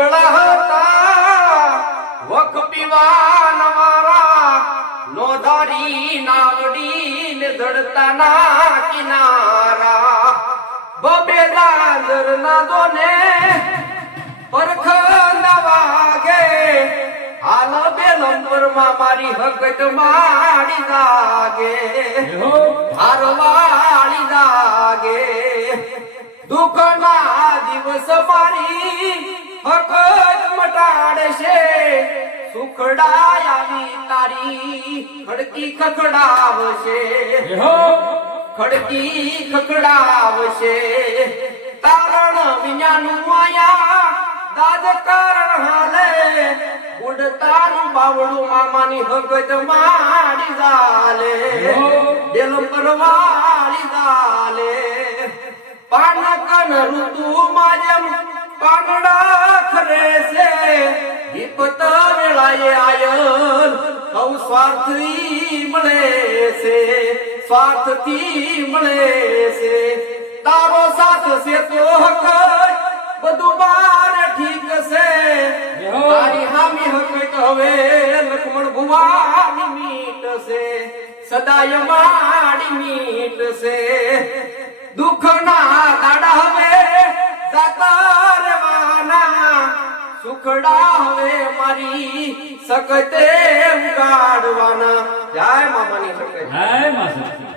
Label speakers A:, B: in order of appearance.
A: દુબળા હતા વખ પીવાન મારા નોધારી નાવડી ને ધડતા ના કિનારા. બબે દાદર ના દોને પરખ ના વાગે હાલ બેલંબરમાં મારી હકત માડી લાગે હારવાળી લાગે દુઃખના દિવસ મારી આવી તારી ખડકી ખખડાવશે। ખડકી ખખડાવશે। તારણ વિඥાનું આયા દાદ કારણ હાલે। ઉડતાનું બાવળું મામાની હગત માડી જાલે। દિલ પરવાળી જાલે। પાનકન ઋતુ માજમ પાંગડા સૌ સ્વાર્થી મળે છે સ્વાર્થથી મળે છે. તારો સાથ છે તો હક બધું બાર ઠીક છે. તારી હામી હક હવે લક્ષ્મણ ભુવાની મીટ છે. સદાય માડી મીટ છે. દુઃખના દાડા સુખડા હવે મારી સકતે ઉગાડવાના. જય મામાની સકતે
B: જય માં સખી